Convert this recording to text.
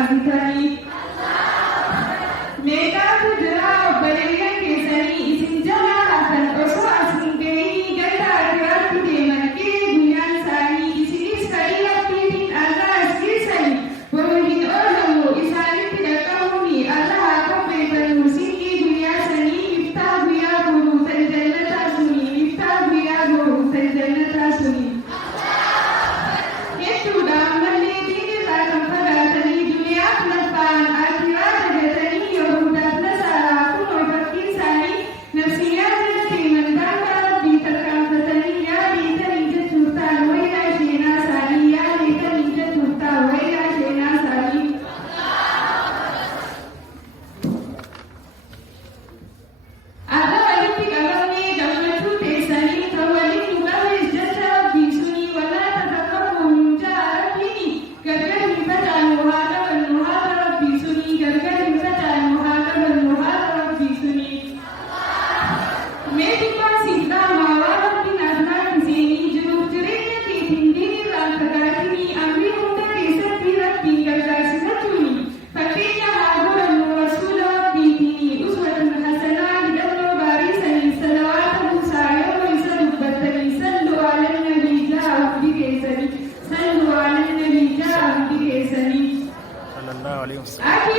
arzikanii. Meeqaa fuduraa obboleeyyan keessanii isin jalaa hafan osoo as hin ga'iin gara addiraatti deeman guyyaan isaanii isinis fedhii rabbiitiin Allah as geessanii boru hin oolamu isaanitti dhaqqabuuni Allah haa qopheeffatu sinqii guyyaa sanii iftaa guyyaa boru tan jannataa suni iftaa guyyaa boru tan jannataa suni. Jechuudhaan mallee diinirraa kan fagaatanii duniyaaf lafaan akhiraa dagatanii Yahudaaf Nasaaraa kunoo fakkiin isaanii nafsiyyaa jala deeman daangaa rabbii tarkaanfatanii yaa beekanii jechuutaan waylaa sheenaa isaanii yaa beekanii jechuutaan waylaa sheenaa isaanii. Adda walitti qabamnee gammachuu teessanii kan waliin nu qabees jecha rabbii suni walaa tatakkamu nun ja'a rabbiini gargar hin facaanu haa qabannu haadha rabbii suni gargar hin facaanu haa qabannu haadha rabbii suni. Meetiin siif dhaamaa waan rabbiin asmaan iseenii jiruuf jireenya keetiin diinirraan fagaatinii amrii hunda keessatti rabbiin gargaarsifachuuni fakkeenya haa godhannu rasuula rabbiitiin uswatun hasanaa hidhannoo gaarii sanii salawaata Muusaa yeroo isa dubbattanii sallu ala nabii ja'a hundi keessanii sallu ala nabii ja'a hundi keessanii. sallallahu alaihi wasallam. Ati